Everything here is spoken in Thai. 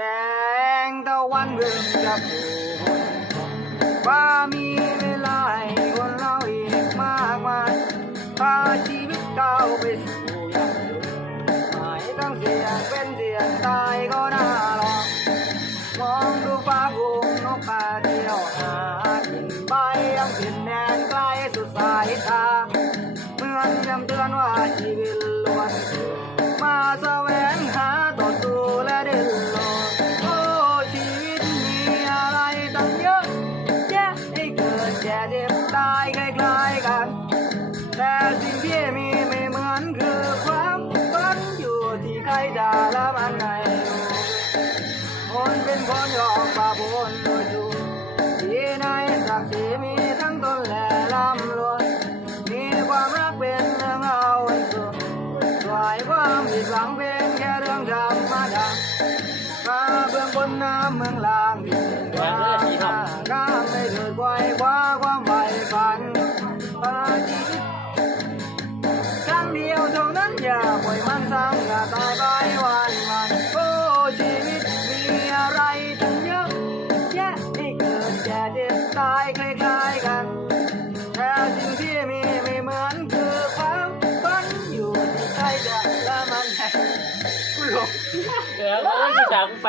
แสงตะวันเพิ่งจะโผล่ว่ามีเวลาให้คนเราอีกมากมายพาชีวิตก้าไปสู่อย่างอื่นไม่ต้องเสียงเป็นเสียงตายก็น่าลองมองดูฟ้าบุงนกกาเที่ยวหากินใบยังถิ่นแดน เจ็บตายคล้ๆกัน แต่สิ่งที่มีไม่เหมือนคือความฝันอยู่ที่ใครจะละมันให้รู้คนเป็นคนยอมบาปนโดยดูที่ในศักดิ์ศรีมีทั้งตนและร่ำรวยมีความรักเป็นเรื่องเอาไว้สุดสวายความผิดหวังเป็นแค่เรื่องธรรมดามาเบื้องบนน้ำเมืองล่างที่ กวคว้าความใฝ่ฝันปาชีวิตครั้งเดียวเท่านั้นอย่าปล่อยมันสั่งอย่าตายไปวันวันโอ้ชีวิตมีอะไรตั้งเยอะแยะให้เกิดแก่เจ็บตายคล้ายๆกันแต่สิ่งที่มีไม่เหมือนคือความฝันอยู่ที่ใครจะละมันแห่กูหลงเออแล้วจะจากไป